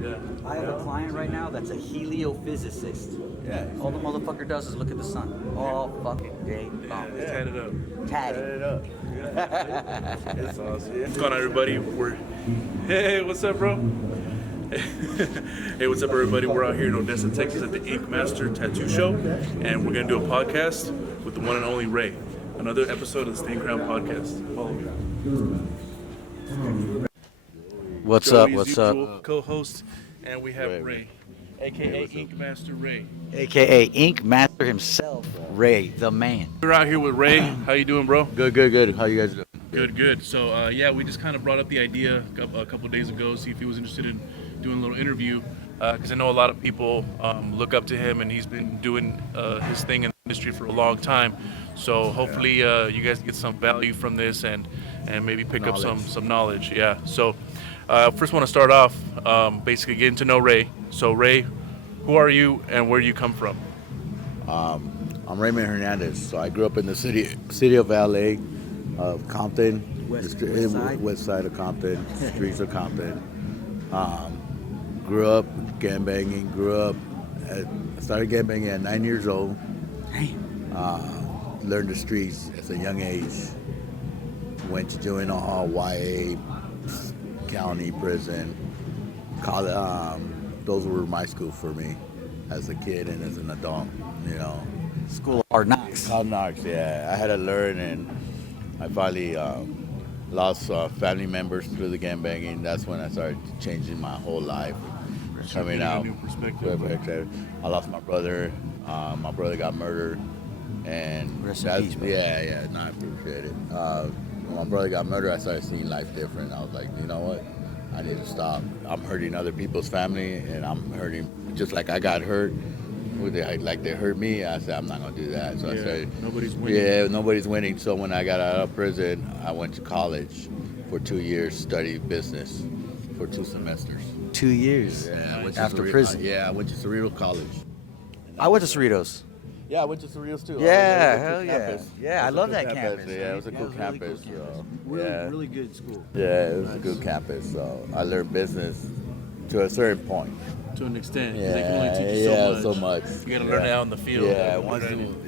Yeah. I have a client right now that's a heliophysicist. Yeah. All the motherfucker does is look at the sun all fucking day long. It's tatted up. Tatted. Set it up. That's awesome. What's going on, everybody? Hey, what's up, bro? Hey, what's up, everybody? We're out here in Odessa, Texas at the Inkmaster Tattoo Show, and we're going to do a podcast with the one and only Ray. Another episode of the Stain Crown Podcast. Follow me. What's Joey's up? usual co-host, and we have Ray, a.k.a. Inkmaster Ray. AKA Inkmaster himself, Ray, the man. We're out here with Ray. How you doing, bro? Good. How you guys doing? Good. So, we just kind of brought up the idea a couple days ago, see if he was interested in doing a little interview, because I know a lot of people look up to him, and he's been doing his thing in the industry for a long time. So hopefully you guys get some value from this and maybe pick up some knowledge. Yeah. So first want to start off basically getting to know Ray. So Ray, who are you and where do you come from? I'm Raymond Hernandez. So I grew up in the city of LA, Compton, West side of Compton, streets of Compton. Grew up gangbanging. I started gangbanging at 9 years old. Learned the streets at a young age. Went to juvenile hall, YA, county prison, college. Those were my school for me as a kid and as an adult. You know, School of Hard Knocks. Hard Knocks. Yeah, I had to learn, and I finally lost family members through the gangbanging. That's when I started changing my whole life. Coming out. A new perspective. I lost my brother. My brother got murdered, and Rest in peace, bro. yeah. No, I appreciate it. When my brother got murdered, I started seeing life different. I was like, you know what? I need to stop. I'm hurting other people's family, and I'm hurting just like I got hurt. Like they hurt me. I said, I'm not gonna do that. So I said, nobody's winning. Yeah, nobody's winning. So when I got out of prison, I went to college for 2 years, studied business for 2 semesters. 2 years. Yeah, I went to After Cerritos. prison. I went to Cerritos College. I went to Cerritos. Yeah, I went to Cerritos too. Yeah, It was a hell cool yeah. campus. Yeah, It I was a love cool that campus. Yeah, it was a Yeah, cool it was a really campus. cool campus. So, Really good school. yeah, it was a good campus. So I learned business to a certain point. To an extent. 'Cause they can only teach you So much. You got to learn it out in the field. Yeah,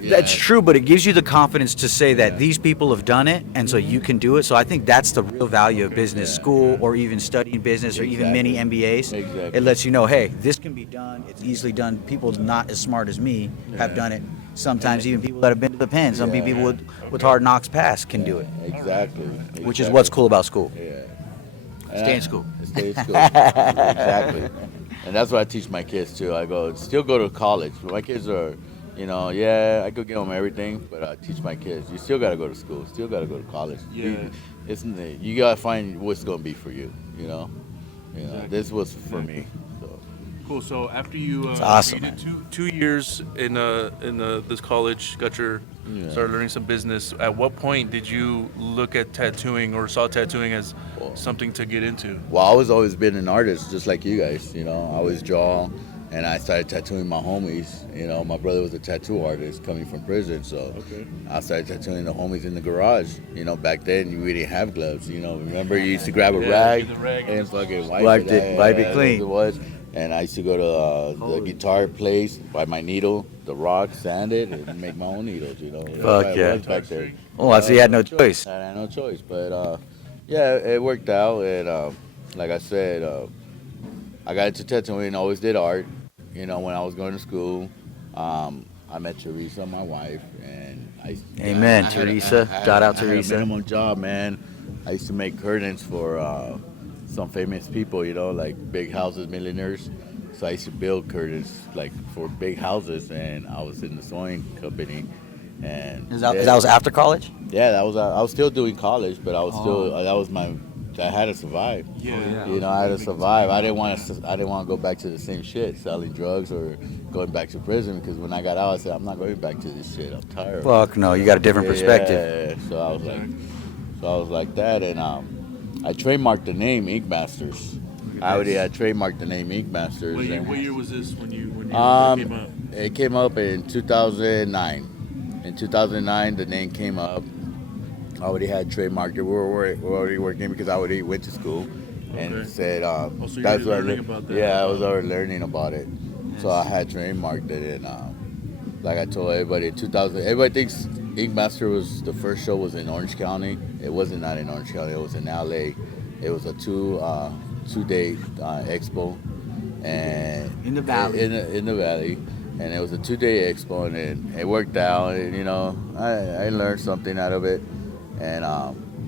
That's true, but it gives you the confidence to say that these people have done it, and so you can do it. So I think that's the real value of business school, or even studying business, or even mini MBAs. Exactly. It lets you know, hey, this can be done. It's easily done. People not as smart as me have done it. Sometimes even people that have been to the pen, some people with hard knocks past can do it, Exactly. which is what's cool about school. Yeah. Stay in school. Stay in school. Exactly. And that's what I teach my kids too. I still go to college. But my kids are, I could give them everything, but I teach my kids, you still got to go to school. Still got to go to college. Yeah. You got to find what's going to be for you, Exactly. This was for me. So. Cool. So after you, awesome, you did two years in this college, started learning some business. At what point did you look at tattooing or saw tattooing as something to get into? Well, I was always been an artist, just like you guys. I always draw, and I started tattooing my homies. My brother was a tattoo artist coming from prison, so I started tattooing the homies in the garage. Back then we didn't have gloves. Remember you used to grab a rag, the rag and fucking wipe it clean. It was. And I used to go to the guitar place, buy my needle, the rock, sand it, and make my own needles. Fuck yeah. Back there. Oh, so you had no choice. I had no choice, but it worked out. And like I said, I got into tattooing. Always did art. When I was going to school, I met Teresa, my wife, and Amen, Teresa. Shout out I had a Teresa. minimum job, man. I used to make curtains for some famous people, like big houses, millionaires. So I used to build curtains like for big houses, and I was in the sewing company. And That was after college? Yeah, I was still doing college, but I was still I had to survive. Yeah. I had to survive. I didn't want to go back to the same shit, selling drugs or going back to prison, because when I got out, I said, I'm not going back to this shit. I'm tired. Fuck no, you got a different perspective. Yeah. So I was like that, and I trademarked the name Inkmasters. I already had trademarked the name Inkmasters. What year was this when you came up? It came up in 2009. In 2009, the name came up. I already had trademarked it. We were already working because I already went to school. and Okay. said, So you're that's already what I learning about that. Yeah, I was already learning about it. So I had trademarked it, and like I told everybody, in 2000, everybody thinks Inkmaster was the first show was in Orange County. It wasn't not in Orange County. It was in LA. It was a two-day expo, and In the valley. in the valley, and it was a 2-day expo, and it worked out. And I learned something out of it. And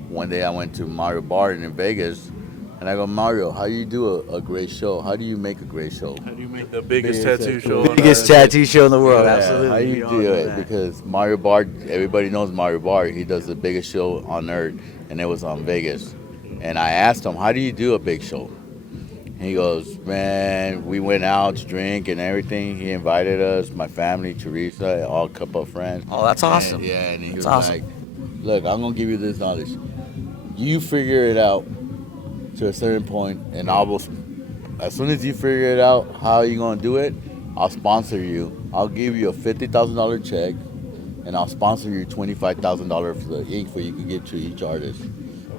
one day I went to Mario Bar in Vegas, and I go, Mario, how do you do a great show? How do you make a great show? How do you make the biggest Biggest tattoo tattoo. show on Biggest earth? tattoo show in the world. Yeah, Absolutely. how We you all do know it? that. Because Mario Bar, everybody knows Mario Bar. He does the biggest show on earth, and it was on Vegas. And I asked him, how do you do a big show? He goes, man, we went out to drink and everything. He invited us, my family, Teresa, all a couple of friends. Oh, that's awesome. And, yeah, and he That's was awesome. like, look, I'm gonna give you this knowledge. You figure it out to a certain point, and as soon as you figure it out how you're gonna do it, I'll sponsor you. I'll give you a $50,000 check, and I'll sponsor you $25,000 for the ink for you can give to each artist.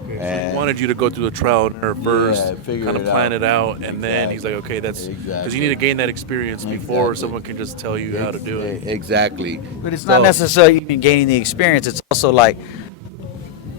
Okay, so And- he wanted you to go through the trial and error first, Yeah, figure kind of it plan out. it out, and then he's like, okay, that's because Exactly. you need to gain that experience before Exactly. someone can just tell you how to do it. Exactly. But it's not necessarily even gaining the experience. It's also like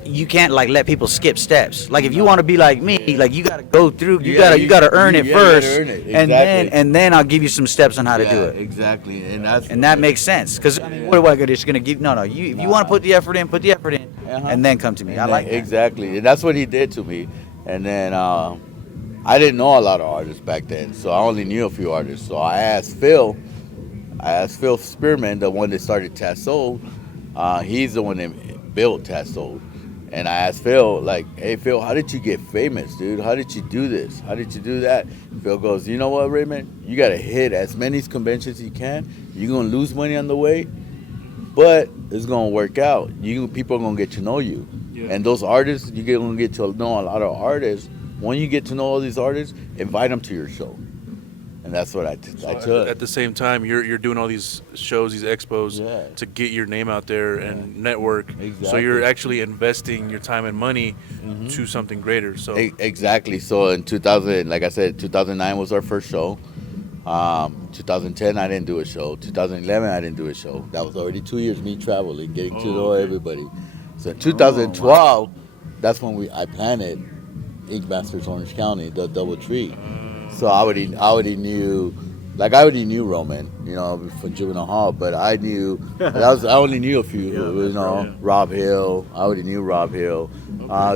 you can't like let people skip steps. Like if you want to be like me, like you got to go through. You gotta earn it you gotta first, earn it. and Exactly. then I'll give you some steps on how to do it. Exactly, and And that makes sense because I mean, what am I just gonna give? No. You if you want to put the effort in, put the effort in, Uh-huh. and then come to me. And I like that. exactly, and that's what he did to me. And then I didn't know a lot of artists back then, so I only knew a few artists. So I asked Phil Spearman, the one that started Tattoo. He's the one that built Tattoo. And I asked Phil, like, hey, Phil, how did you get famous, dude? How did you do this? How did you do that? Phil goes, you know what, Raymond? You got to hit as many conventions as you can. You're going to lose money on the way, but it's going to work out. People are going to get to know you. Yeah. And those artists, you're going to get to know a lot of artists. When you get to know all these artists, invite them to your show. And that's what I took. At the same time, you're doing all these shows, these expos, Yeah. to get your name out there and network. So Exactly. you're actually investing your time and money to something greater. So Exactly. So in 2000, like I said, 2009 was our first show. 2010, I didn't do a show. 2011, I didn't do a show. That was already 2 years me traveling, getting to know everybody. So in 2012, that's when I planted Inkmasters Orange County, the Double Tree. So I already knew Roman, from Juvenile Hall, but I only knew a few, Rob Hill. I already knew Rob Hill.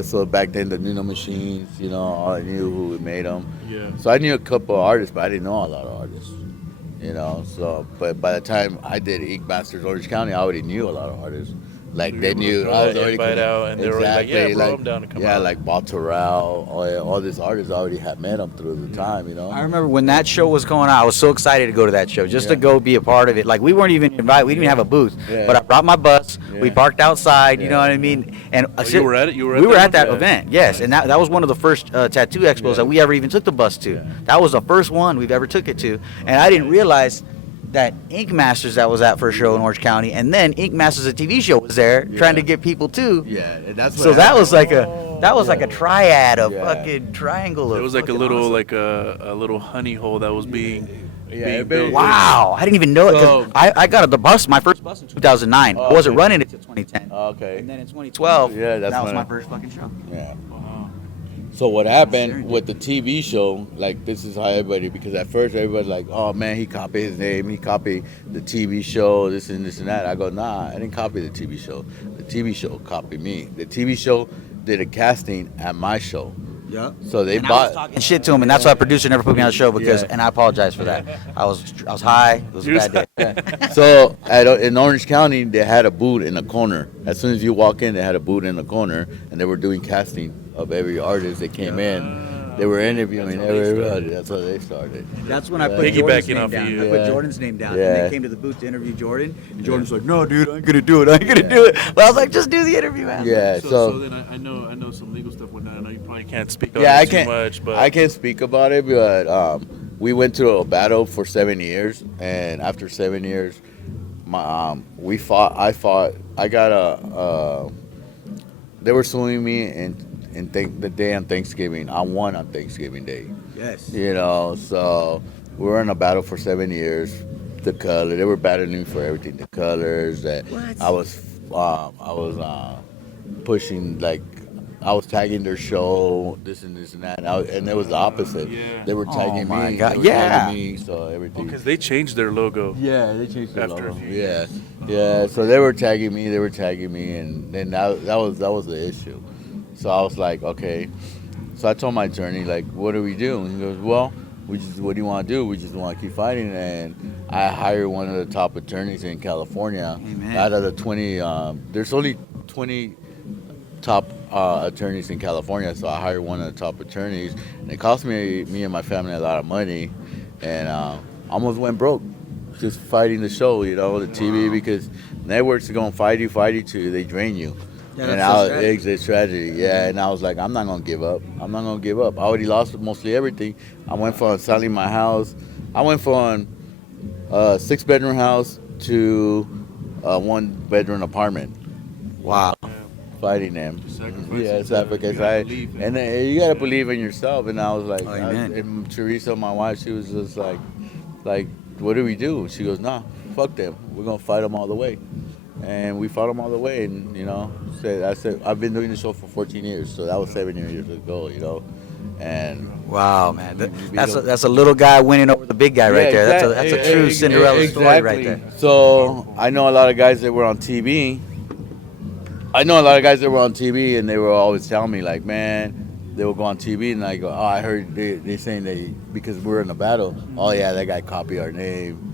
So back then the Nuno machines, I knew who made them. Yeah. So I knew a couple of artists, but I didn't know a lot of artists. So but by the time I did Inkmasters Orange County, I already knew a lot of artists. Like You they were knew able to I was already invite out, and they were already like, yeah, bro, I'm down to come out. like Bob Terrell, all these artists I already had met them through the time, I remember when that show was going on, I was so excited to go to that show, just to go be a part of it. Like, we weren't even invited. We didn't even have a booth. Yeah. But I brought my bus. We Yeah. parked outside, you know what I mean? And you were at it? You were at we were that at that one? event, yes. And that was one of the first tattoo expos that we ever even took the bus to. Yeah. That was the first one we've ever took it to. And I didn't realize that Inkmasters that was at first show in Orange County, and then Inkmasters, a TV show, was there trying to get people too. Yeah, and that's what So that happened. was like a triad, a Yeah. fucking triangle. It was like a fucking little awesome. like a little honey hole that was being Yeah, built. Wow, I didn't even know it. 'Cause So- I got the bus, my first bus in 2009. I wasn't okay. running it until 2010. Okay. And then in 2012, Yeah, that's that was when my I- first fucking show. Yeah. So what happened with the TV show, like this is how everybody, because at first everybody's like, oh man, he copied his name, he copied the TV show, this and this and that. I go, nah, I didn't copy the TV show. The TV show copied me. The TV show did a casting at my show. Yeah. So they And I bought. was talking shit to him, and that's why producer never put me on the show because, Yeah. and I apologize for that. I was high. It was a bad day. So in Orange County, they had a booth in the corner. As soon as you walk in, they had a booth in the corner, and they were doing casting of every artist that came in. They were interviewing everybody. That's how they started. That's when I put Piggybacking Jordan's name off of down. you. I put Yeah. Jordan's name down, Yeah. and they came to the booth to interview Jordan. And Jordan's like, "No, dude, I ain't gonna do it. I ain't gonna do it." But I was like, "Just do the interview, man." Yeah. So then I know some legal stuff went down. I know you probably can't speak on Yeah, it I too can't. much, but I can't speak about it, but we went through a battle for 7 years, and after 7 years, we fought. I fought. I got they were suing me and the day on Thanksgiving. I won on Thanksgiving Day. Yes. You know, so we were in a battle for 7 years. The color, they were battling for everything. The colors that What? I was pushing, like I was tagging their show, this and that, and it was the opposite. Yeah. They were tagging my me. God. They were Yeah. tagging me, so everything. Because they changed their logo. Yeah, they changed the After a logo. few Yeah, years. yeah. So they were tagging me. They were tagging me, and then that was the issue. So I was like, okay. So I told my attorney, like, what do we do? And he goes, well, what do you want to do? We just want to keep fighting. And I hired one of the top attorneys in California. Amen. Out of the 20, there's only 20 top attorneys in California, so I hired one of the top attorneys. And it cost me and my family a lot of money, and almost went broke just fighting the show, you know, the TV, because networks are going to fight you till they drain you. Yeah, And that's it's tragedy, yeah. And I was like, I'm not gonna give up. I'm not gonna give up. I already lost mostly everything. I went from selling my house. I went from a 6-bedroom house to a 1-bedroom apartment. Wow. Fighting them. Sacrifice. Yeah, You gotta believe in it. you gotta believe in yourself. And I was like, Oh, amen. and Teresa, my wife, she was just like, what do we do? She goes, nah, fuck them. We're gonna fight them all the way. And we fought them all the way, and you know, I said I've been doing the show for 14 years, so that was 7 years ago, you know, and Wow, man. That's a little guy winning over the big guy right there. That's a true Cinderella story right there. So I know a lot of guys that were on TV. And they were always telling me like, man, they would go on TV, and I go, oh, I heard they saying because we're in a battle. Oh yeah, that guy copied our name.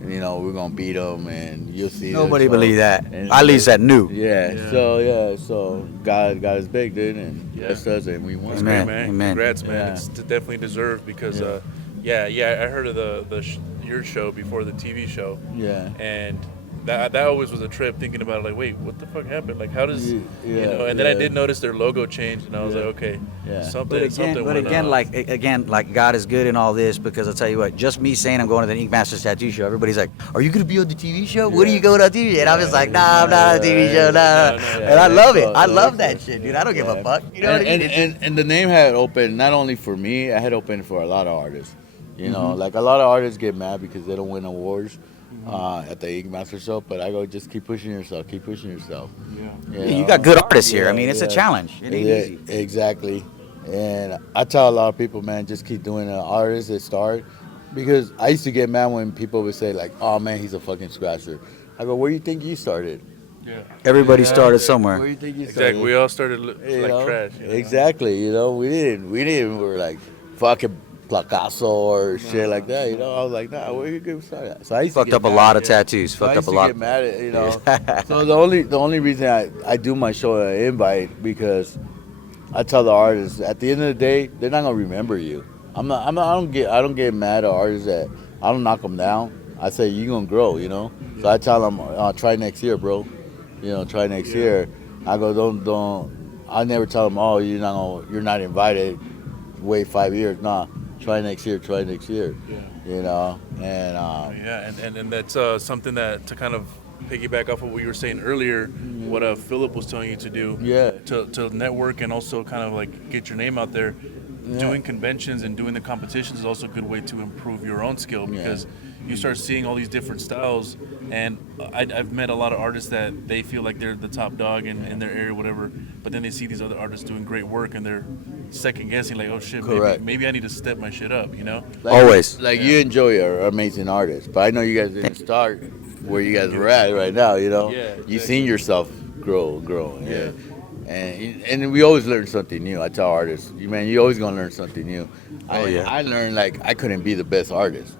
And, you know, we're gonna beat them, and you'll see. Nobody So- believed that. and- At least that knew. Yeah. So God is big, dude, and blessed us, and we won. Amen. Man, Amen. congrats, man. Yeah. It's definitely deserved because, Yeah. I heard of your show before the TV show, Yeah. and that always was a trip thinking about it, like, wait, what the fuck happened? Like, how does Yeah, you know? And then I yeah. did notice their logo changed, and I was Yeah. like, okay, Yeah. something. But went again, on. like God is good in all this, because I'll tell you what, just me saying I'm going to the Inkmaster tattoo show, everybody's like, are you going to be on the TV show? What are you going on TV? And I'm just like, nah, I'm not on the TV show, nah. No. And I love it. Yeah. I love that shit, dude. I don't give a fuck. You know what I mean? And the name had opened not only for me, I had opened for a lot of artists. You know, like a lot of artists get mad because they don't win awards at the Inkmaster show, but I go, just keep pushing yourself, Yeah, you got good artists here. I mean, it's a challenge. It ain't Yeah, easy. exactly. And I tell a lot of people, man, just keep doing it. Artists that start, because I used to get mad when people would say like, "Oh man, he's a fucking scratcher." I go, "Where do you think you started?" Yeah, Everybody started Where somewhere. do you think you started? exactly. We all started You like know? trash. You know? Exactly. You know, we didn't. We were like fucking placaso or shit like that. You know, I was like, nah, where you get started? So I used to Fucked get up a mad. lot of tattoos. So I Fucked up used a to lot. get mad at, you know. So the only reason I do my show at Invite, because I tell the artists at the end of the day they're not gonna remember you. I don't get mad at artists that I don't knock them down. I say you gonna grow, you know. So I tell them try next year, bro. You know, try next year. I go don't. I never tell them, oh, you're not invited. Wait 5 years. Nah, try next year. Yeah. You know, and Yeah, and that's something that to kind of piggyback off of what you were saying earlier, what Philip was telling you to do. Yeah. To network and also kind of like get your name out there. Yeah. Doing conventions and doing the competitions is also a good way to improve your own skill, because you start seeing all these different styles. And I've met a lot of artists that they feel like they're the top dog in their area, whatever. But then they see these other artists doing great work, and they're second guessing, like, oh shit, Correct. maybe I need to step my shit up, you know? Always. Like you enjoy are amazing artists, but I know you guys didn't start where you guys are at right now. You know, Yeah, exactly. you've seen yourself grow. Yeah. And we always learn something new. I tell artists, you always gonna learn something new. I learned like I couldn't be the best artist.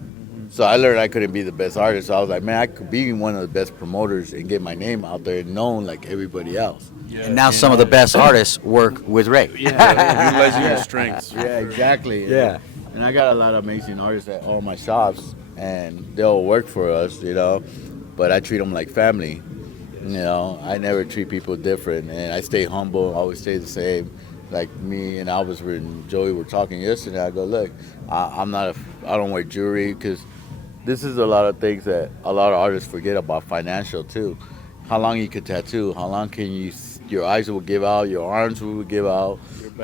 So I learned I couldn't be the best artist. So I was like, man, I could be one of the best promoters and get my name out there and known like everybody else. Yeah. And now some of the best artists work with Ray. Utilizing your strengths. Yeah, exactly. Yeah. And I got a lot of amazing artists at all my shops, and they'll work for us, you know. But I treat them like family. You know, I never treat people different, and I stay humble. Always stay the same. Like me and Albus and Joey were talking yesterday. I go, look, I don't wear jewelry, because this is a lot of things that a lot of artists forget about financial too. How long you could tattoo? How long can you your eyes will give out, your arms will give out,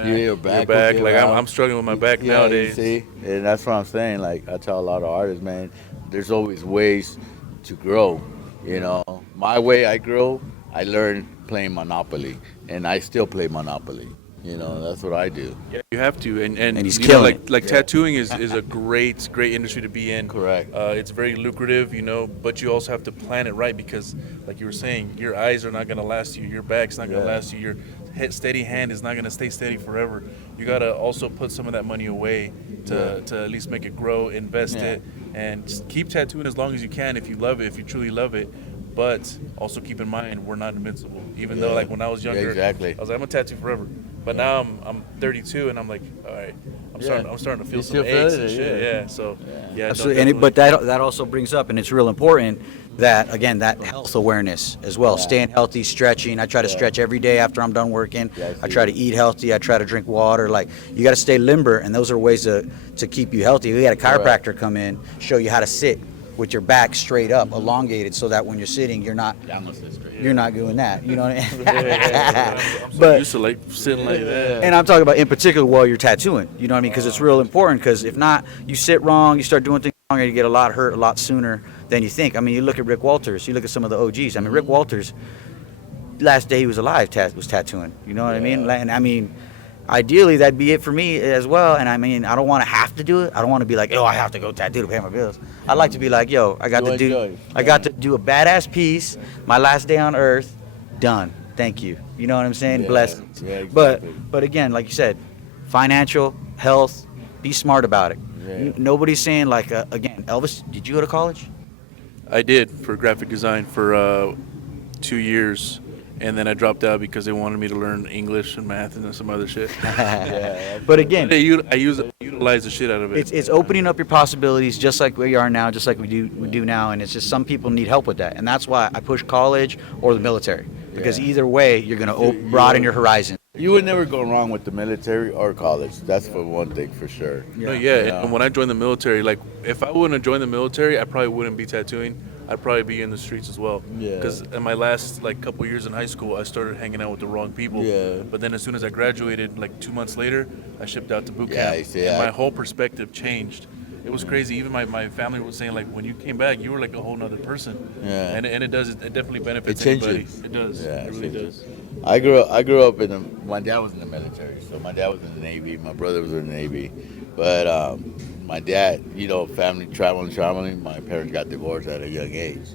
your back will give Like out. I'm struggling with my back Yeah, nowadays. you see, and that's what I'm saying. Like I tell a lot of artists, man, there's always ways to grow. You know, my way I grow, I learned playing Monopoly, and I still play Monopoly. You know, that's what I do. Yeah, you have to, and And he's you know, killing like it. tattooing is a great industry to be in. Correct. It's very lucrative, you know, but you also have to plan it right because, like you were saying, your eyes are not gonna last you, your back's not gonna Yeah. last you, your steady hand is not gonna stay steady forever. You gotta also put some of that money away to at least make it grow, invest Yeah. it, and just keep tattooing as long as you can if you love it, if you truly love it. But also keep in mind we're not invincible. Even though Yeah. like when I was Yeah, younger, exactly. I was like I'm a tattoo forever. But now I'm 32 and I'm like, all right, I'm starting to feel You some still feel aches it, and shit. yeah. Yeah. So yeah, Absolutely. And but that also brings up, and it's real important that again that health awareness as well. Yeah. Staying healthy, stretching. I try to stretch every day after I'm done working. Yeah, I I see try to that. eat healthy. I try to drink water. Like you got to stay limber, and those are ways to keep you healthy. We had a chiropractor come in, show you how to sit with your back straight up, elongated, so that when you're sitting, you're not doing that. You know what I mean? I'm so But used to like sitting like that. and I'm talking about in particular while you're tattooing. You know what I mean? Because it's real important. Because if not, you sit wrong, you start doing things wrong, and you get a lot hurt a lot sooner than you think. I mean, you look at Rick Walters. You look at some of the OGs. I mean, Rick Walters, last day he was alive, was tattooing. You know what I mean? And I mean, ideally that'd be it for me as well. And I mean, I don't want to have to do it. I don't want to be like, oh, I have to go tattoo to pay my bills. I'd like to be like, yo, I got to do a badass piece. My last day on earth, done. Thank you. You know what I'm saying? Yeah, Blessings. yeah, exactly. But again, like you said, financial, health, be smart about it. Yeah. Nobody's saying like again, Elvis, did you go to college? I did for graphic design for 2 years, and then I dropped out because they wanted me to learn English and math and some other shit. But again, I utilize the shit out of it. it's opening up your possibilities, just like we are now, just like we do now, and it's just some people need help with that, and that's why I push college or the military, because either way you're gonna broaden your horizon. You would never go wrong with the military or college. That's for one thing for sure. No, yeah. And when I joined the military, like if I wouldn't have joined the military, I probably wouldn't be tattooing. I'd probably be in the streets as well. Yeah. Because in my last like couple years in high school, I started hanging out with the wrong people. Yeah. But then as soon as I graduated, like 2 months later, I shipped out to boot Yeah, camp, I see. and my whole perspective changed. It was crazy. Even my family was saying like, when you came back, you were like a whole nother person. Yeah. And it does. It definitely benefits It anybody. changes. It does. Yeah, it it really changes. does. I grew up in my dad was in the military, so my dad was in the Navy. My brother was in the Navy, but my dad, family traveling. My parents got divorced at a young age,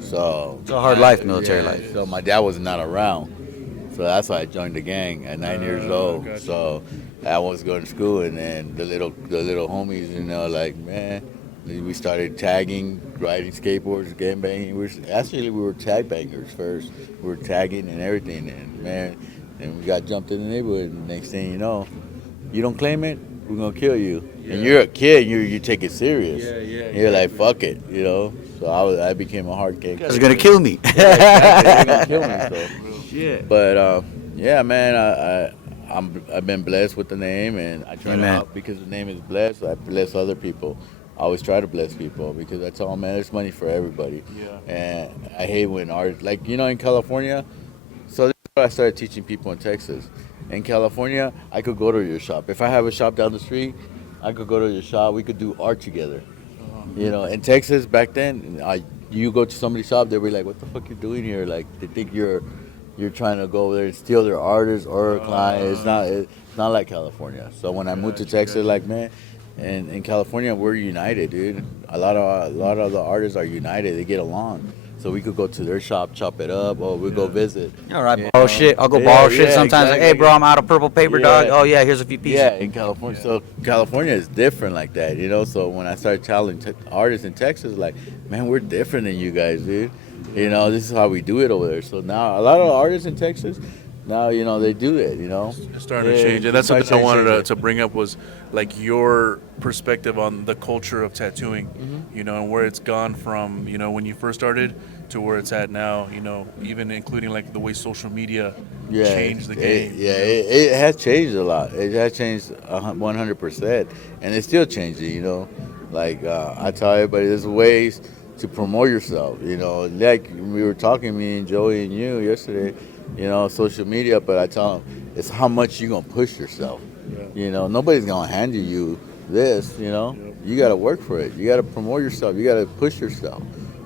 so It's a hard life, military life. So my dad was not around, so that's why I joined the gang at 9 years old. gotcha. So I was going to school, and then the little homies, like man. We started tagging, riding skateboards, game banging. We were tag bangers first. We were tagging and everything, and man, and we got jumped in the neighborhood. And next thing you know, you don't claim it, we're gonna kill you. Yeah. And you're a kid, you take it serious. Yeah, You're like fuck it, So I became a hard cake. It's gonna kill me. They're gonna kill me. So. Yeah. But yeah, man, I've been blessed with the name, and I try Amen. to because the name is blessed. I bless other people. I always try to bless people because that's all, man. There's money for everybody. Yeah. And I hate when art, like in California. So this is what I started teaching people in Texas. In California, I could go to your shop. If I have a shop down the street, I could go to your shop. We could do art together. In Texas back then, you go to somebody's shop, they'll be like, "What the fuck you doing here?" Like they think you're trying to go over there and steal their artists or a client. It's not like California. So when I moved to Texas, like man, and in California we're united, dude. A lot of the artists are united. They get along. So we could go to their shop, chop it up, or we go visit. All right, borrow shit. I'll go borrow shit sometimes. Like, hey, bro, I'm out of purple paper, dog. Oh yeah, here's a few pieces. Yeah, in California. So California is different like that, So when I started telling artists in Texas, like, man, we're different than you guys, dude. This is how we do it over there. So now a lot of artists in Texas, now they do it. It's starting to change, and that's something I wanted to bring up was like your perspective on the culture of tattooing, and where it's gone from, when you first started to where it's at now, even including like the way social media changed the game. It has changed a lot. It has changed 100%, and it's still changing. Like I tell everybody, there's ways to promote yourself. Like we were talking, me and Joey and you yesterday. social media. But I tell them it's how much you gonna push yourself. Nobody's gonna hand you this. You gotta work for it. You gotta promote yourself. You gotta push yourself.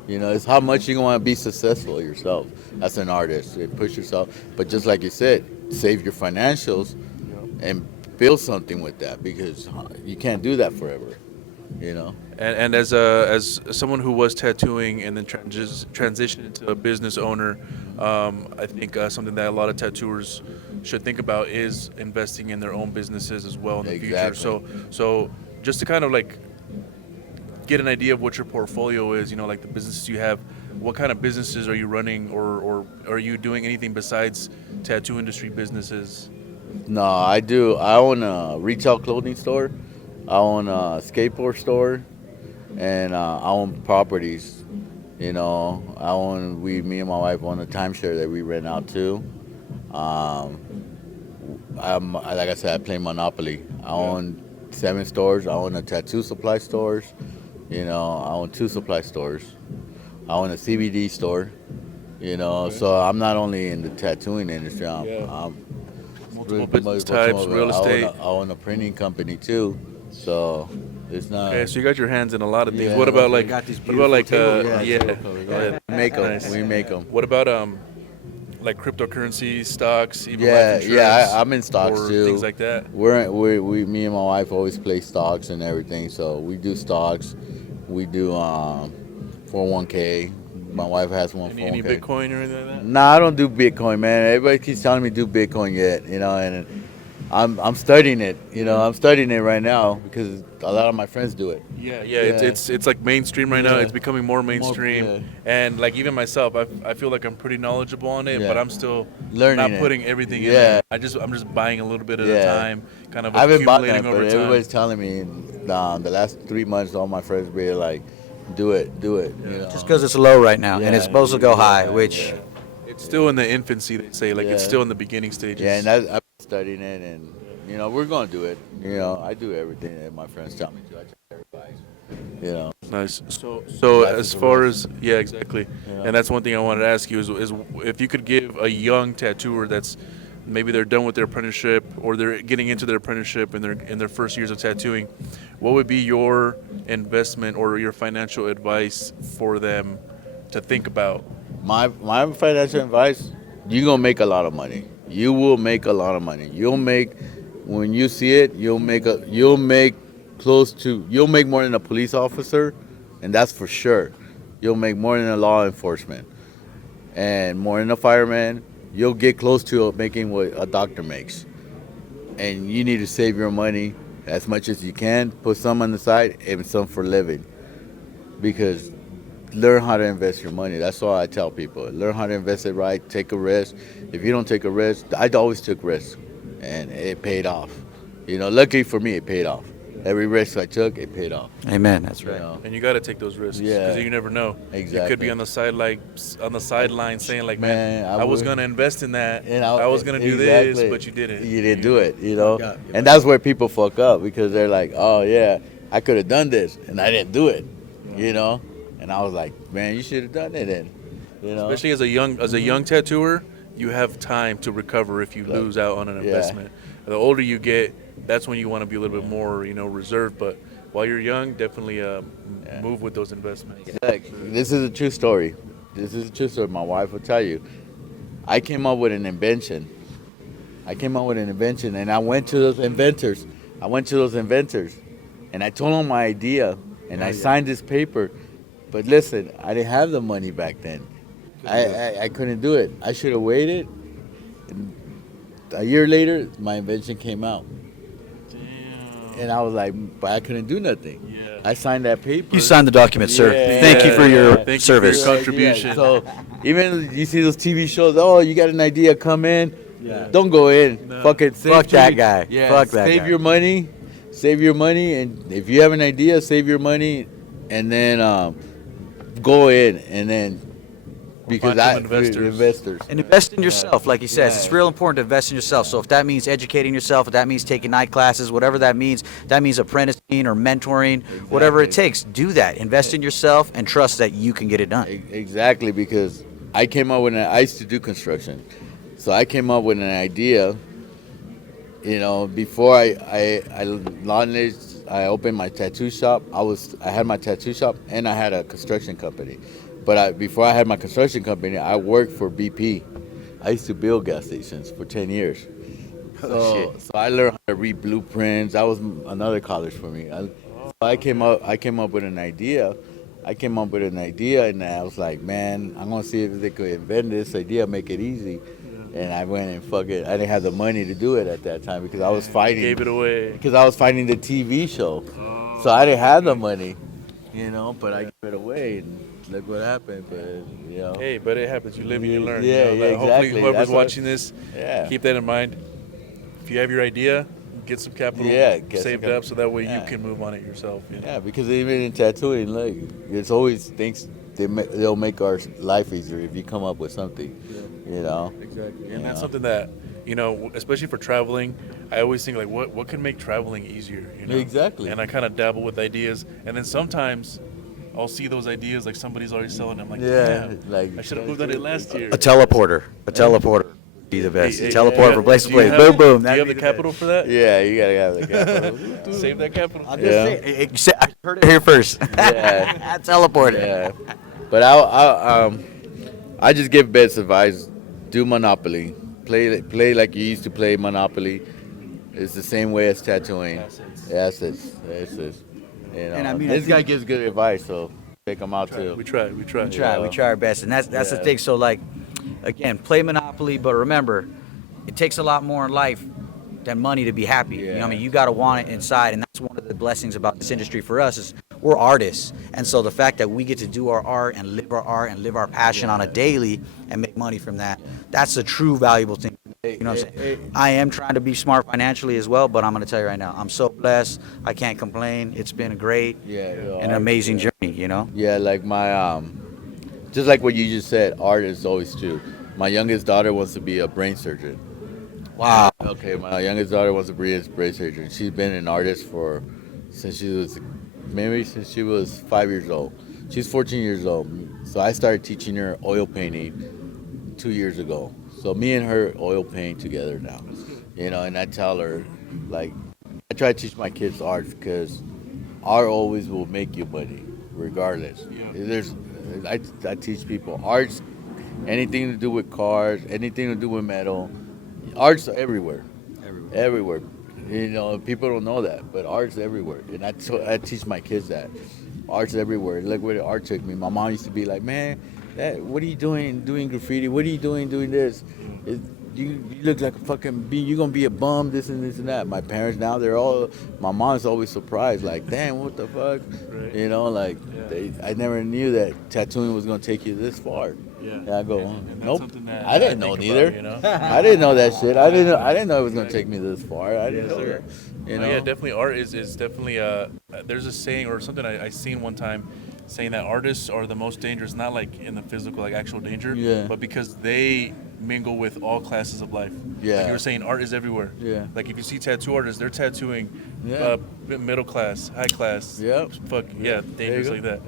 It's how much you want to be successful yourself as an artist. Push yourself, but just like you said, save your financials and build something with that, because you can't do that forever. And as someone who was tattooing and then transitioned into a business owner, I think something that a lot of tattooers should think about is investing in their own businesses as well in the future. So just to kind of like get an idea of what your portfolio is, like the businesses you have, what kind of businesses are you running, or are you doing anything besides tattoo industry businesses? No, I do. I own a retail clothing store. I own a skateboard store, and I own properties. Me and my wife own a timeshare that we rent out to. Like I said, I play Monopoly. I own 7 stores. I own a tattoo supply stores. I own 2 supply stores. I own a CBD store. So I'm not only in the tattooing industry. I'm Multiple business types, real estate. I own a printing company too. So it's not. Okay, so you got your hands in a lot of things. Yeah, What about we like? got these What about like? We make them. Nice. We make them. What about like cryptocurrency, stocks, even Yeah, life insurance? I'm in stocks or too. Things like that. Me and my wife always play stocks and everything. So we do stocks. We do 401k. My wife has one 401k. Any Bitcoin or anything like that? Nah, I don't do Bitcoin, man. Everybody keeps telling me to do Bitcoin yet, and I'm studying it. I'm studying it right now because a lot of my friends do it. Yeah. It's like mainstream right now. It's becoming more mainstream, and like even myself, I feel like I'm pretty knowledgeable on it, but I'm still learning. not putting everything in Yeah. it. I'm just buying a little bit at a time, kind of I haven't bought accumulating that, over but time. everybody's telling me the last 3 months, all my friends be like, do it. Just because it's low right now, and it's Yeah. supposed to go high, which It's still in the infancy, they say. Like it's still in the beginning stages. Yeah, and I've been studying it, and we're gonna do it. I do everything that my friends tell me to. I tell everybody. Nice. So as far as exactly, and that's one thing I wanted to ask you is if you could give a young tattooer that's maybe they're done with their apprenticeship or they're getting into their apprenticeship and they're in their first years of tattooing, what would be your investment or your financial advice for them to think about? My financial advice: you're gonna make a lot of money. You will make a lot of money. When you see it, you'll make more than a police officer, and that's for sure. You'll make more than a law enforcement, and more than a fireman. You'll get close to making what a doctor makes. And you need to save your money as much as you can. Put some on the side and some for living, because learn how to invest your money. That's all I tell people. Learn how to invest it right. Take a risk. If you don't take a risk, I always took risks, and it paid off. Luckily for me, it paid off. Every risk I took, it paid off. amen. That's right. And you got to take those risks because you never know. Exactly. You could be on the sideline saying like, Man, I was going to invest in that. And I was going to do this, but you didn't. You didn't do it, And that's where people fuck up, because they're like, oh yeah, I could have done this, and I didn't do it, And I was like, man, you should have done it then, Especially as a young tattooer, you have time to recover if you lose out on an investment. The older you get, that's when you want to be a little bit more, reserved. But while you're young, definitely move with those investments. This is a true story. My wife will tell you. I came up with an invention. And I went to those inventors. And I told them my idea, and I signed this paper. But listen, I didn't have the money back then. I couldn't do it. I should have waited. And a year later, my invention came out. Damn. And I was like, but I couldn't do nothing. Yeah. I signed that paper. You signed the document, sir. Yeah. Thank you for your Thank service. you for your contribution. Yeah, so even you see those TV shows, oh, you got an idea, come in. Yeah. Don't go in. No. Fuck it. Fuck that guy. Yeah. Fuck that Save guy. your money. And if you have an idea, save your money, and then go in, and then because investors. And invest in yourself, like he says. It's real important to invest in yourself. So if that means educating yourself, if that means taking night classes, whatever that means apprenticing or mentoring, whatever it takes, do that. Invest in yourself and trust that you can get it done. Exactly, because I came up with I used to do construction. So I came up with an idea. Before I launched, I opened my tattoo shop. I had my tattoo shop and I had a construction company. But before I had my construction company, I worked for BP. I used to build gas stations for 10 years. So I learned how to read blueprints. That was another college for me. I came up with an idea. And I was like, man, I'm gonna see if they could invent this idea, make it easy. And I went and fuck it. I didn't have the money to do it at that time because I was fighting. Gave it away. Because I was fighting the TV show, so I didn't have the money, But I gave it away, and look what happened. But Hey, but it happens. You live and you learn. Yeah, Hopefully, exactly. whoever's watching this, Yeah. keep that in mind. If you have your idea, get some capital saved up so that way you can move on it yourself. Yeah, because even in tattooing, like it's always things they'll make our life easier if you come up with something. Exactly. And that's something that, especially for traveling, I always think like what can make traveling easier, Exactly. And I kind of dabble with ideas, and then sometimes I'll see those ideas like somebody's already selling them. Like, damn, like I should have moved on it last year. A teleporter would be the best. Hey, Teleport from place to do you place. have- Boom, boom. Do you have the capital for that? Yeah, you gotta have the capital. Save that capital. I'm just saying, I heard it here first. Yeah. Teleporter. Yeah, but I just give best advice: do Monopoly, play like you used to play Monopoly. It's the same way as tattooing. Assets. And I mean, this guy gives good advice, so take him out too. We try. We try our best, and that's the thing. So like, again, play Monopoly, but remember, it takes a lot more in life than money to be happy. Yeah. I mean, you got to want it inside, and that's one of the blessings about this industry for us is we're artists, and so the fact that we get to do our art and live our passion on a daily and make money from that's a true valuable thing. You know what I'm saying? I am trying to be smart financially as well, but I'm going to tell you right now, I'm so blessed. I can't complain. It's been a great and amazing journey, Yeah, like my just like what you just said, art is always true. My youngest daughter wants to be a brain surgeon. Wow. Okay, my youngest daughter wants to be a brain surgeon. She's been an artist since she was 5 years old. She's 14 years old. So I started teaching her oil painting 2 years ago. So me and her oil paint together now. And I tell her, like, I try to teach my kids art because art always will make you money, regardless. I teach people art's anything to do with cars, anything to do with metal. Art's everywhere. Everywhere. People don't know that, but art's everywhere. And I teach my kids that. Art's everywhere. Look where the art took me. My mom used to be like, man, what are you doing graffiti? What are you doing this? You look like a fucking you're going to be a bum, this and this and that. My parents now, my mom's always surprised, like, damn, what the fuck? Right. I never knew that tattooing was going to take you this far. Yeah. And I go, and nope. I didn't know think neither. about, I didn't know that shit. I didn't know it was going to take me this far. I didn't know that. Yeah, definitely. Art is definitely. There's a saying or something I seen one time saying that artists are the most dangerous, not like in the physical, like actual danger, but because they mingle with all classes of life. Yeah. Like you were saying, art is everywhere. Yeah. Like if you see tattoo artists, they're tattooing middle class, high class. Yep. Dangerous like that.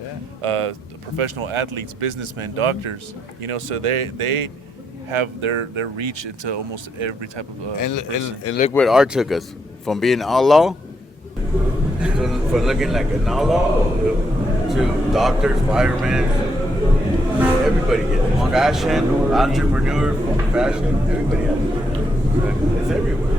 Yeah. Professional athletes, businessmen, doctors. So they have their reach into almost every type of. And look where art took us from being outlaw, from looking like an outlaw, to doctors, firemen, everybody gets it. Fashion, entrepreneur, fashion, everybody has it. It's everywhere.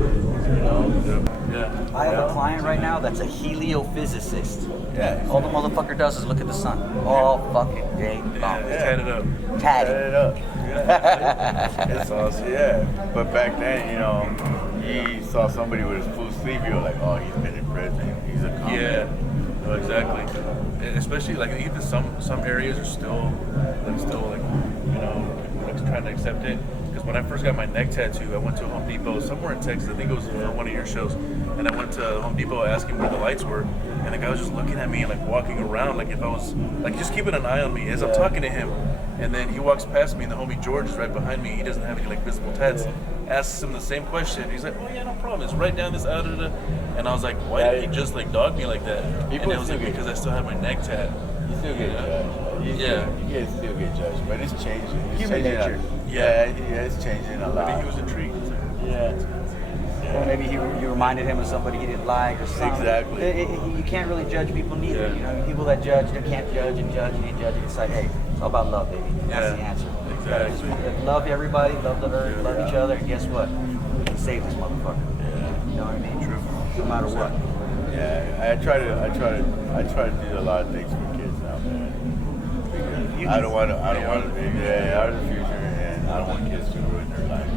I have a client right now that's a heliophysicist. Yeah. All the motherfucker does is look at the sun all fucking day long. Tat it up. Tat Set it. it up. It's awesome, But back then, he saw somebody with his full sleeve, you were like, oh, he's been in prison. He's a comic. Yeah, no, exactly. And especially like even some areas are still trying to accept it. Because when I first got my neck tattoo, I went to Home Depot somewhere in Texas. I think it was for one of your shows. And I went to Home Depot asking where the lights were, and the guy was just looking at me and like walking around like if I was like just keeping an eye on me as I'm talking to him. And then he walks past me, and the homie George is right behind me. He doesn't have any like visible tats. Asks him the same question. He's like, "Oh yeah, no problem. It's right down this out of the." And I was like, "Why did he just like dog me like that?" And it was like because I still had my neck tat. You still get judged. You still get judged, but it's changing. It's Human changing nature. Yeah, it's changing a lot. Maybe he was intrigued. Or maybe you reminded him of somebody he didn't like or something. Exactly. You can't really judge people neither. Yeah. You know, people that judge, they can't judge and judge and judge. It's like, hey, it's all about love, baby. That's the answer. Exactly. Just love everybody, love the earth, love each other, and guess what? Save this motherfucker. Yeah. You know what I mean? True. No matter what. Yeah, I try to do a lot of things for kids now, man. Because I don't want to be they are the future, and I don't want kids to ruin their life.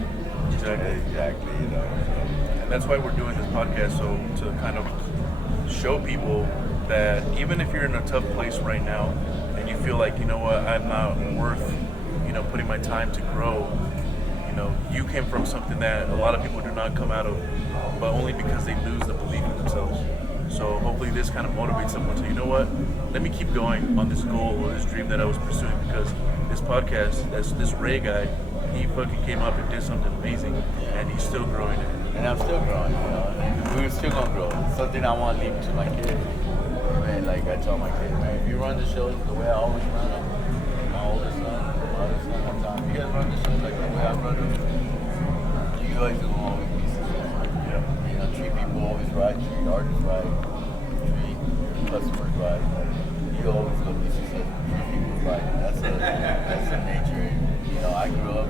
Exactly, you know. And that's why we're doing this podcast, so to kind of show people that even if you're in a tough place right now and you feel like, you know what, I'm not worth, you know, putting my time to grow, you know, you came from something that a lot of people do not come out of, but only because they lose the belief in themselves. So hopefully this kind of motivates someone to, you know what, let me keep going on this goal or this dream that I was pursuing, because this podcast, this Ray guy, he fucking came up and did something amazing, and he's still growing it. And I'm still growing, you know. And we're still gonna grow. It's something I want to leave to my kids. Man, like I tell my kids, man, if you run the shows the way I always run them, my oldest son, one time, if you guys run the shows like the way I run them, you guys will always be successful. Yeah. You know, treat people always right, treat artists right, treat customers right. You always gonna be successful. Treat people right. That's the nature. You know, I grew up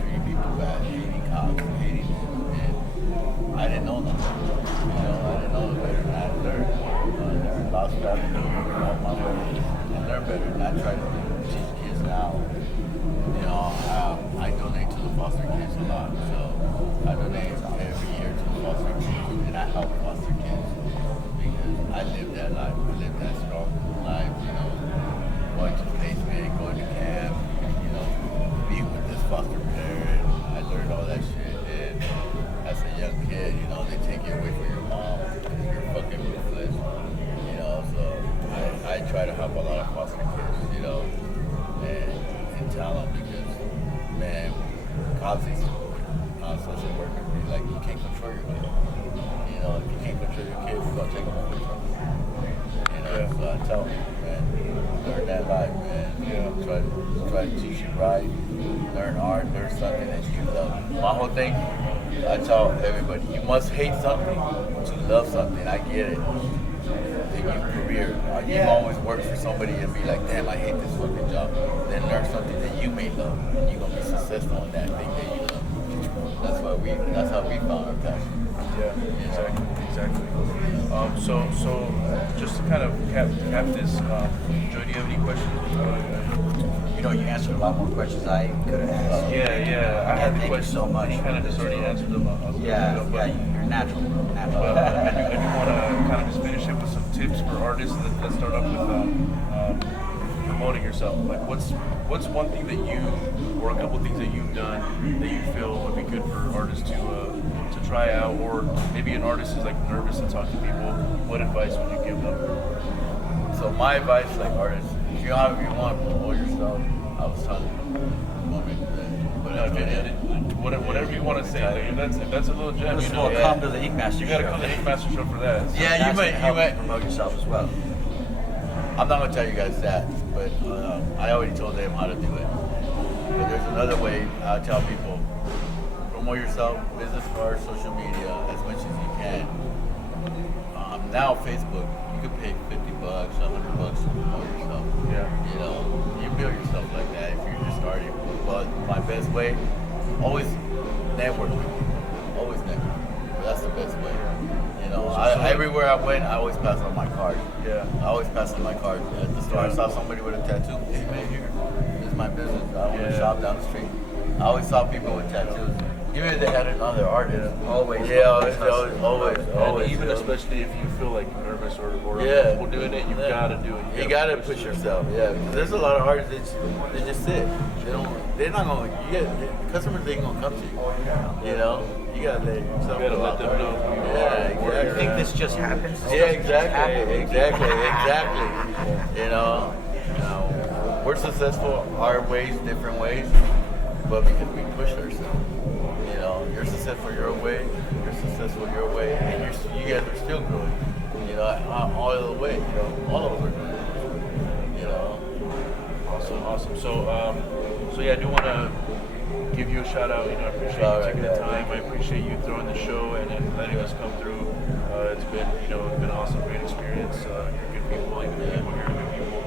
treating people bad, hating cops, hating them, and I didn't know nothing. You know, I didn't know better, and I learned. Learned lots of stuff, on my way, and learn better. And I try to teach kids now. You know, I donate to the foster kids a lot, so I donate every year to the foster kids, and I help foster kids because I lived that life. I lived that strong life. You know, going to placement, going to camp. You know, being with this foster parent. I learned all that shit. And as a young kid, you know, they take you away from your mom because you're fucking ruthless. You know, so I try to help a lot of foster kids. You know, and tell them because, man, cops is social worker. Like, you can't control your kid. You know, if you can't control your kid, you're gonna take them away from you. You know, so I tell them, man, learn that life, man. You know, try to teach you right. Learn art. Learn something that you love. My whole thing, I tell everybody, you must hate something to love something. I get it. In your career, you can always work for somebody and be like, damn, I hate this fucking job. Then learn something that you may love, and you're gonna be successful in that thing that you love. That's how we found our passion. Yeah, exactly. So just to kind of cap this, Joy, do you have any questions? You know, you answered a lot more questions I could have asked. Yeah. I had the Thank you question so much. You kind of just already answered them. Yeah, you're natural. I do want to kind of just finish it with some tips for artists. Let's start off with promoting yourself. Like, what's one thing that you, or a couple things that you've done that you feel would be good for artists to try out, or maybe an artist is like nervous to talk to people. What advice would you give them? So my advice, like artists, if you want to promote yourself, I was telling Whatever you want to say. Like, if that's a little gem, you know. Come to the Inkmaster You got to show. come to the Inkmaster show for that. So Yeah, you might promote yourself as well. I'm not gonna tell you guys that, but I already told them how to do it. But there's another way I tell people: promote yourself, business cards, social media, as much as you can. Now Facebook, you can pay $50, $100 to promote yourself. Yeah. You know, you build yourself like that if you're just starting. But my best way, always network. Always network. That's the best way. You know, everywhere I went, I always pass on my card. Yeah. I always pass on my card. At the store, I saw somebody with a tattoo. Hey man, here, this is my business. I want to shop down the street. I always saw people with tattoos. Even if they had another artist. Always. Yeah, always. And even you know. especially if you feel like nervous or Yeah. uncomfortable doing it, you gotta do it. You gotta push yourself, yeah. Because there's a lot of artists that they just sit. They're not gonna. Customers ain't gonna come to you. You know, you gotta let yourself. You gotta go let out them there. know. Yeah, You exactly. think this just happens? Yeah, exactly. You know, we're successful our ways, different ways, but because we push ourselves. You know, you're successful your way, you're successful your way, and you guys are still growing. You know, all the way. You know, all of us are growing. So yeah, I do want to give you a shout out. You know, I appreciate you taking the time. I appreciate you throwing the show and letting us come through. It's been, it's been an awesome, great experience. You're good people, even the people here are good people.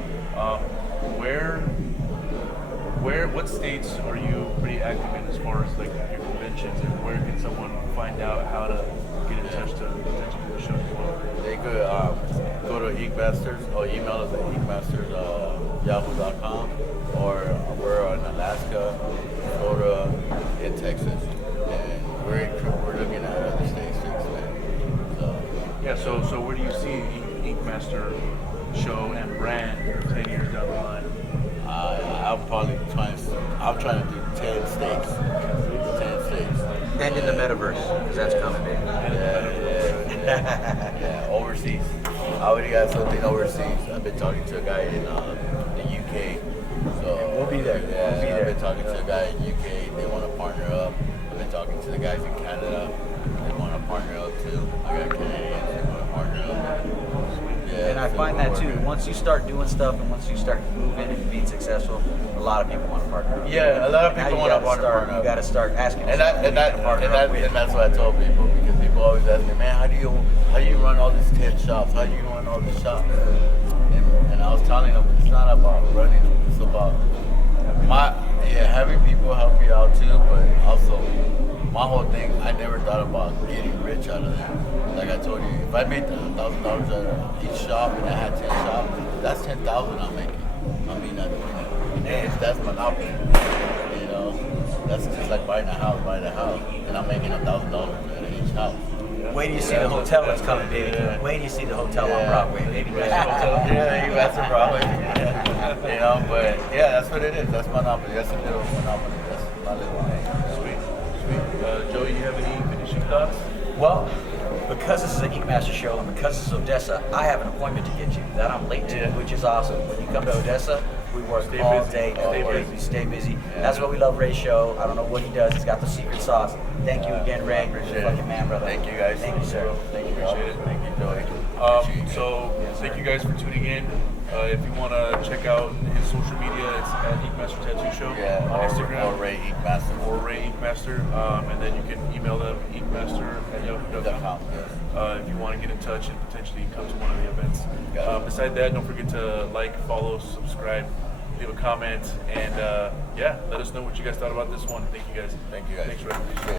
What states are you pretty active in as far as like your conventions, and where can someone find out how to get in touch to potentially do the show as well? They could go to Inkmasters or email us at inkmasters@yahoo.com, or we're in Alaska, Florida, and Texas, and we're looking at other states to expand. So So where do you see Inkmaster show and brand 10 years down the line? I'm trying to do 10 states. 10 states. And in the metaverse, because that's coming, baby. Yeah, overseas. I already got something overseas. I've been talking to a guy in the UK. So We'll be there. Yeah, We'll be I've there. been talking to a guy in UK. They want to partner up. I've been talking to the guys in Canada. They want to partner up too. I got Canadians. They want to partner up. Yeah, And I so find we're that too. working. Once you start doing stuff and once you start moving and being successful, a lot of people want to partner up. Yeah, a lot of Now people you want to gotta partner start- up. You got to start asking. And yourself, who you gonna partner up with. that's what I told people, because people always ask me, man, how do you run all these 10 shops? How do you run all these shops? And I was telling them, it's not about running them. It's about having people help you out too, but also my whole thing, I never thought about getting rich out of that. Like I told you, if I made $1,000 out of each shop and I had 10 shops, that's 10,000 I'm making. I mean, not doing it. And that's monopoly. You know, that's just like buying a house, and I'm making $1,000 out of each house. Wait till you see the hotel that's coming, baby. Wait till you see the hotel on Broadway, baby. Yeah, you got some Broadway. You know, but yeah, that's what it is. That's monopoly. That's a little monopoly. That's my little thing. Sweet. Joey, you have any finishing thoughts? Well, because this is an Inkmaster show and because this is Odessa, I have an appointment to get you that I'm late to, which is awesome. When you come to Odessa, we work Stay all busy. day, Stay all day. busy. We stay busy. That's what we love Ray's show. I don't know what he does. He's got the secret sauce. Thank you again, Ray. Appreciate You're a fucking man, brother. Thank you guys. Thank you, sir. Thank you, Appreciate it. Thank you, Joey. So thank you guys for tuning in. If you want to check out his social media, it's at Inkmaster Tattoo Show on Instagram. Or Ray Inkmaster. Or Ray Inkmaster. And then you can email them, inkmaster@yahoo.com. If you want to get in touch and potentially come to one of the events. Besides that, don't forget to like, follow, subscribe, leave a comment, and let us know what you guys thought about this one. Thank you guys. Thank you guys. Thanks, Ray. Appreciate it.